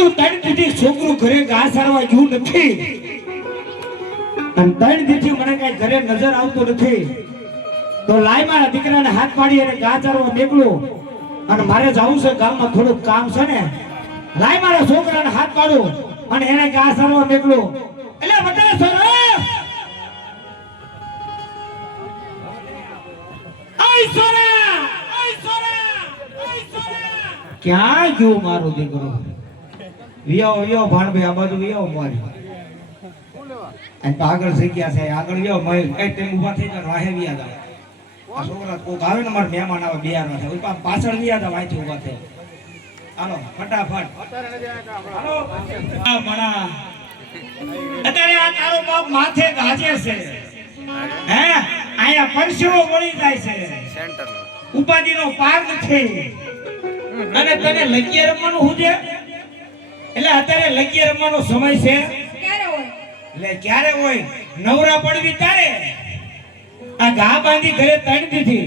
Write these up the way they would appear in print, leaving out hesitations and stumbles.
કીધું ત્રણ દીધી છોકરું ઘરે ઘા સારવા ગયું નથી અને ત્રણ દીધી મને કઈ ઘરે નજર આવતું નથી તો લાય મારા દીકરાને હાથ પાડી અને ઘા ચારવા નીકળું અને મારે જવું છે ગામમાં થોડુંક કામ છે ને લાય મારા છોકરાને હાથ પાડું અને એને ઘા ચારવા નીકળું એટલે બધા સોરા આઈ સોરા ક્યાં ગયો મારો દીકરો વિયો ભાણભાઈ આ બાજુ વિયો મારી અને આગળ થઈ ગયા છે આગળ વિયો મય કઈ તેમ ઊભા થઈ જાય વાહે વિયા જાવ આ છોકરા કોક આવે ને માર મહેમાન આવે બિયાર છે ઓય પાછળ વિયા જાવ આથી ઊભા થઈ હાલો ફટાફટ હાલો આ મણા અત્યારે આ તારો બાપ માથે ગાજે છે હે આયા પરસેવો વળી જાય છે સેન્ટર ઉપાધિનો પાર નથી અને તને લગીએ રમવાનું હું છે એટલે અત્યારે લગીએ રમવાનો સમય છે ક્યારે હોય એટલે ક્યારે હોય નવરા પડવી તારે આ ઘા બાંધી ઘરે તણ દીધી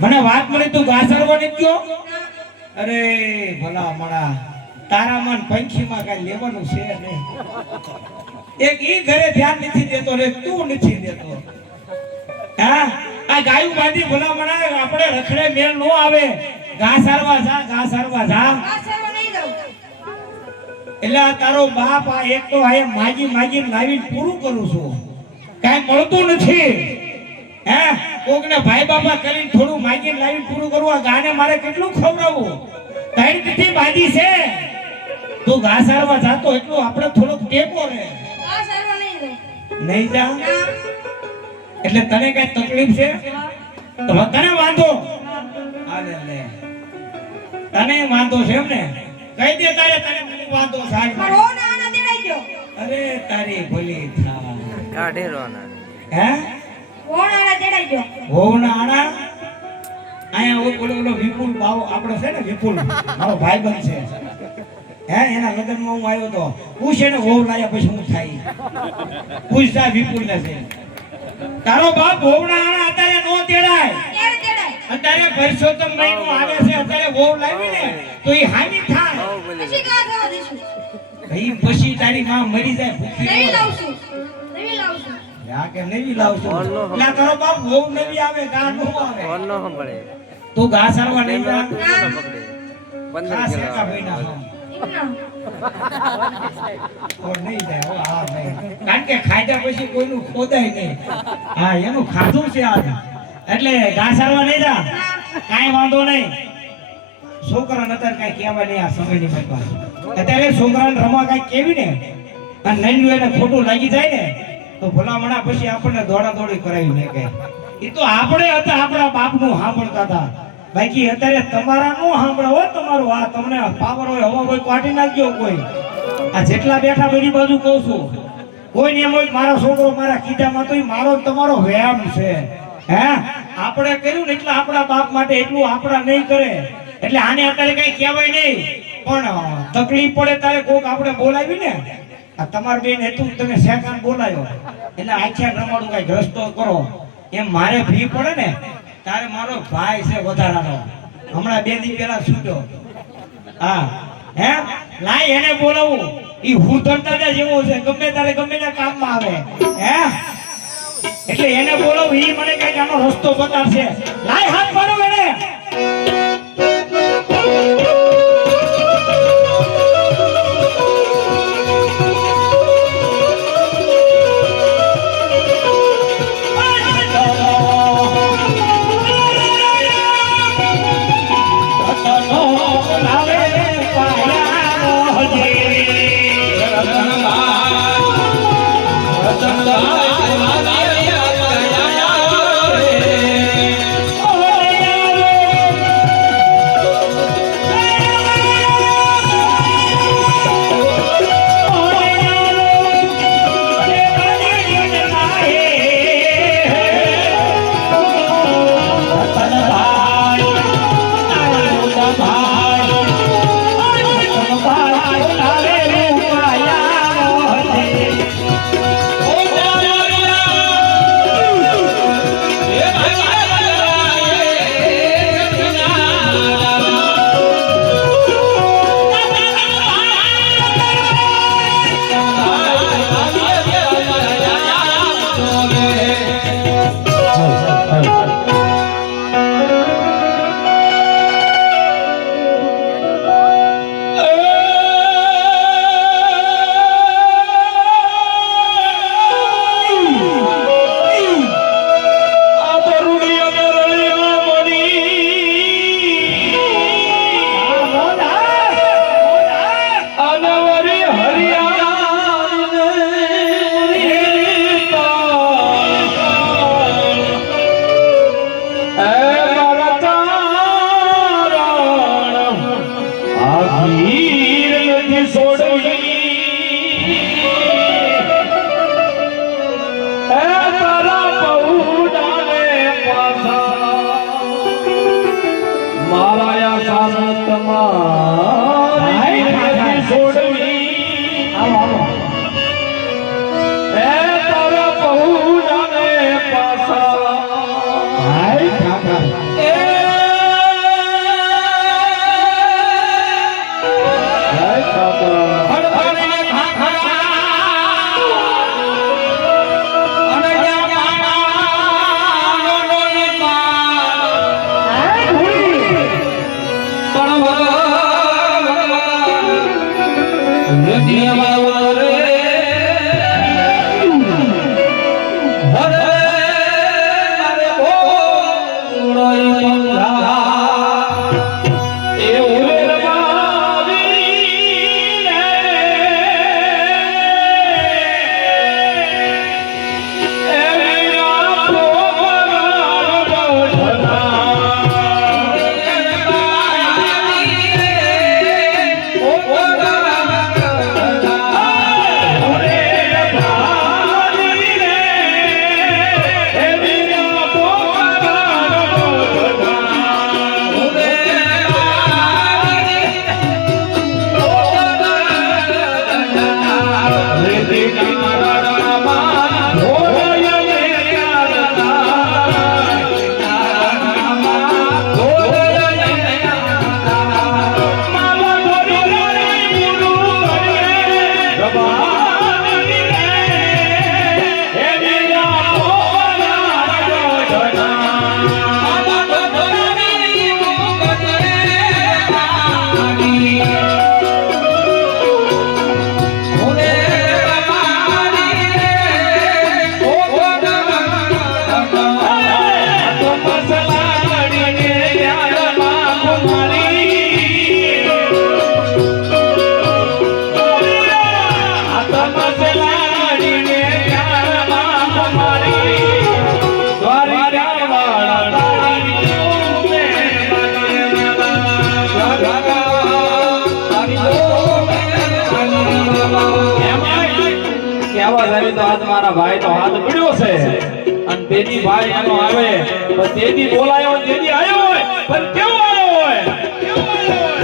મને વાત મળી તું ઘા સરવાની ગયો અરે ભલા મણા તારા મન પંખીમાં કઈ લેવાનું છે ને એક ઈ ઘરે ધ્યાન નથી દેતો રે તું નથી દેતો હા આ ગાયું બાંધી ભલા મણા આપણે રખડે મેલ નો આવે ઘા સારવા જા એટલે તારો બાપ આ એક તો આ માગી લાવી પૂરું કરું છું કાઈ મળતું નથી હે કોકને ભાઈ બાપા કરીને થોડું માગીને લાવી પૂરું કરવું આ ગાને મારે કેટલું ખવડાવવું તારી તીથી બાંધી છે તું ઘા સારવા જાતો એટલું આપણે થોડુંક ટેકો રે ઘા સારવા નહીં જા એટલે તને કઈ તકલીફ છે તો તને વાંધો આલે લે તને વાંધો છે એમ ને કહી દે તારે તને વાંધો સાહેબ મારો નાના દેડાઈ ગયો અરે તારી ભલી થા કાઢે રોના હે ઓણાના દેડાઈ ગયો ઓણાના આયા ઓલો વિપુલ બાવ આપણો છે ને વિપુલ મારો ભાઈબંધ છે હે એના લગ્નમાં હું આવ્યો તો પૂછ એને વહુ લાયા પછી હું થાય પૂછતા વિપુલ ને છે તારો બાપ ઓણાના અત્યારે નો દેડાય ક્યારે દેડાય અત્યારે પરસોત્તમ મહિનો આવે છે અત્યારે વહુ લાવી ને તો ઈ હાની થાય પછી કા થવા દેશું ભાઈ પછી તારી માં મરી જાય ભૂખી નવી લાવશું યા કે નવી લાવશું એટલે તારો બાપ વહુ નવી આવે ગા નો આવે ઓનો સંભળે તું ઘા સારવા નહીં જા પકડે 15 સેકા ભાઈના ઓર નહીં જાય ઓ આ નહીં કારણ કે ખાધા પછી કોઈનું ખોદાય નહીં હા એનું ખાધું છે આ એટલે ઘા સારવા નહીં જા કાઈ વાંધો નહીં છોકરાને અત્યારે કઈ કહેવાય નહીં આ સમયની મતમાં અત્યારે છોકરાને રમવા કઈ કેવી ને અને નૈનું એને ખોટું લાગી જાય ને તો ભલામણા પછી આપણને દોડાદોડી કરાવી ને કે એ તો આપણે હતા આપણા બાપનું સાંભળતા હતા બાકી અત્યારે તમારા નો સાંભળો હો તમારું આ તમને પાવર હોય હવા હોય કાઢી નાખજો કોઈ આ જેટલા બેઠા બધી બાજુ કહું છું કોઈ ને એમ હોય મારો છોકરો મારા કીધામાં તો મારો તમારો વ્યાયામ છે હે આપણે કર્યું ને એટલે આપણા બાપ માટે એટલું આપણા નહીં કરે એટલે આને અત્યારે કઈ કહેવાય નહીં પણ તકલીફ પડે ત્યારે કોક આપણે બોલાવી ને આ તમાર બેન હતું તમે શેકાન બોલાયો એટલે આખ્યા રમાડું કઈ રસ્તો કરો એમ મારે ભી પડે ને તારે મારો ભાઈ છે વધારાનો હમણાં 2 દી પહેલા છૂટ્યો હા હે લાય એને બોલાવું ઈ હું ધંધા જેવો છે ગમે તારે ગમે ના કામમાં આવે હે એટલે એને બોલાવું ઈ મને કઈક આનો રસ્તો બતાવશે લાય હાથ મારો એને Oh, તમારી છોડવી આવો એ તારા બહુ જાને પાસા ભાઈ ઠાકર એ જય ઠાકર હળહળને ખાખરા અને જ્યાં પાણાનો નિકાલ પણ નદીમાં રે હરે મારે ભોળોય મંગા એ ઉરેર મારી એ વીરા ભોળાનો મારા ભાઈ નો હાથ પડ્યો છે અને તેજી ભાઈ એનો આવે તો તેજી બોલાયો તેજી આવ્યો હોય પણ કેવો આવ્યો હોય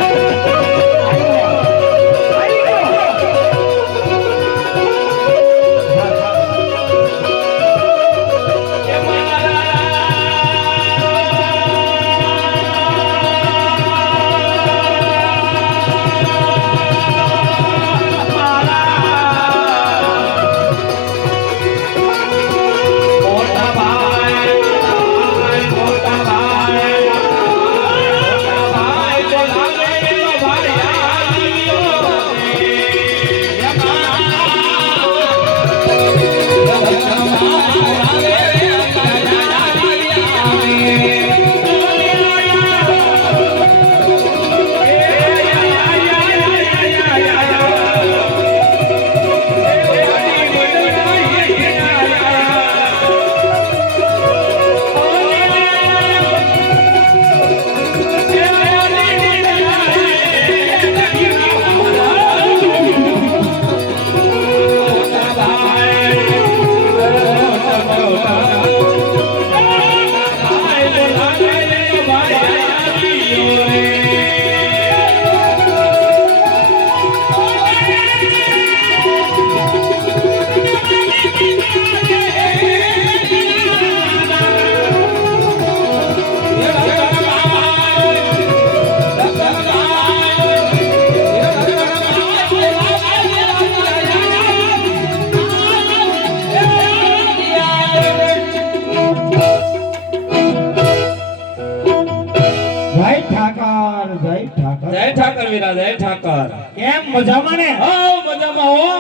જય ઠાકર વીરા જય ઠાકર કેમ મજામાં ને હો મજામાં હો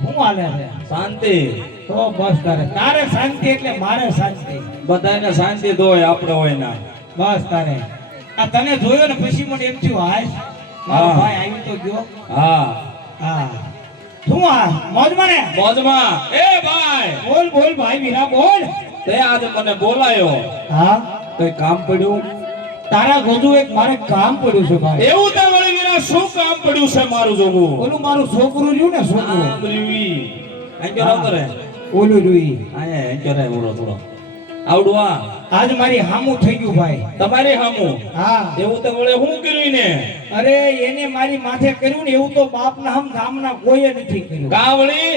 હું હાલે છે શાંતિ તો બસ તારે શાંતિ એટલે મારે શાંતિ બધાને શાંતિ તો હોય આપણે હોય ના બસ તારે આ તને જોયો ને પછી મને એમ થયું હાય મારો હા. ભાઈ આવી તો ગયો હા હા શું આ મોજમાં ને મોજમાં એ ભાઈ બોલ બોલ ભાઈ વીરા બોલ તે આજે મને બોલાયો હા કઈ કામ પડ્યું તારા ગોજુ એક મારે કામ પડ્યું છે ભાઈ એવું તે વળી વીરા શું કામ પડ્યું છે મારું જોવું ઓલું મારું છોકરું રહ્યું ને આમ છોકરું રીવી આંજો રાવ કરે ઓલું રહ્યું આયા આંજો રે ઓરો થોડો આવડું આ આજ મારી હામું થઈ ગયું ભાઈ. તમારી હામું હા એવું તો વળે હું કર્યું ને અરે એને મારી માથે કર્યું ને એવું તો બાપના હમ ગામના કોઈએ નથી કર્યું. કાવળી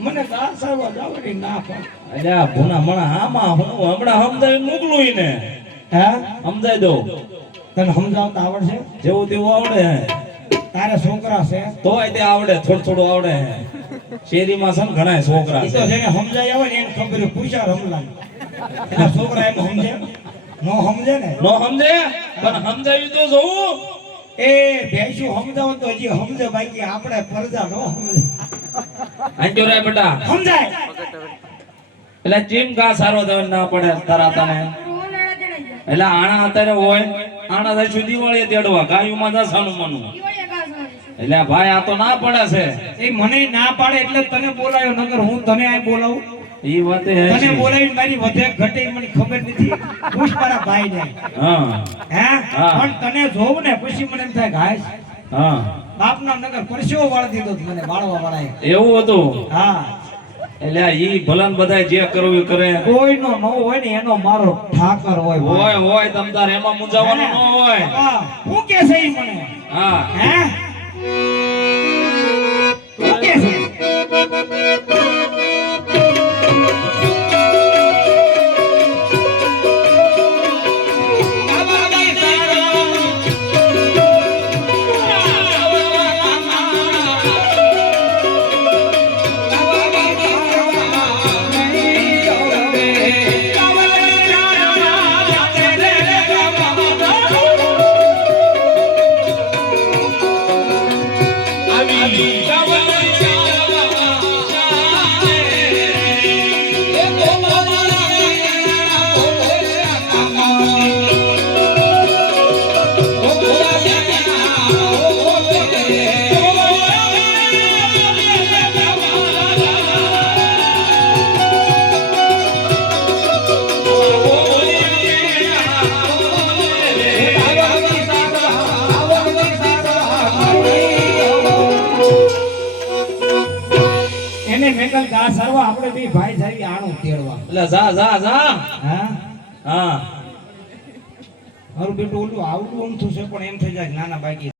મને ગા સારવા જાવડી ના પણ. અલ્યા ભૂના મણા હામાં હું હમણાં સમજાવી મોકલું ને હે સમજાઈ દઉં તને સમજાવતા આવડશે? જેવું તેવું આવડે તારે છોકરા છે તોય તે આવડે થોડું થોડું આવડે શેરીમાં છે ને ઘણા છોકરા ઈ તો છે જેને સમજાય આવે ને એને ખબર હોય. પૂછા રમલા એટલે છોકરા એમ સમજે નો સમજે ને નો સમજે પણ સમજાવી તો જોઉં એ ભેંસું સમજાવો તો હજી સમજે બાકી આપણે પરજા નો સમજે. આંજો રે બેટા સમજાય એટલે ચીમ કા સારો દેવ ના પડે તારા તને એટલે આણા અત્યારે હોય આણા થાય સુધી વાળી તેડવા ગાયુમાં દસાનું મનું એટલે ભાઈ આ તો ના પડે છે એ મને ના પાડે એટલે તને બોલાયો નગર હું તને આ બોલાવું. ઈ વાતે તને હશે. બોલાવીને મારી વધે ઘટે ઈ મને ખબર નથી. પૂછ મારા ભાઈ ને હા હે હા. પણ તને જોઉં ને પછી મને એમ થાય ઘાસ હા બાપના નગર પરસેવો વાળી દીધો તો મને વાળવા વાળાએ. એવું હતું હા એટલે ઈ ભલન બધા જે કરવું એ કરે કોઈનો નો હોય ને એનો મારો ઠાકર હોય ભાઈ. હોય તમ તાર એમાં મુંજાવાનું ન હોય બાપા, હું કે છે ઈ મને હા હે હું કે છે એને મેકલ ગા સારવા આપણે બે ભાઈ જાવી આણું તેડવા. એટલે જા જા જા હા હા મારું બેટું ઓલું આવડું આમ થશે પણ એમ થઈ જાય કે નાના બાકી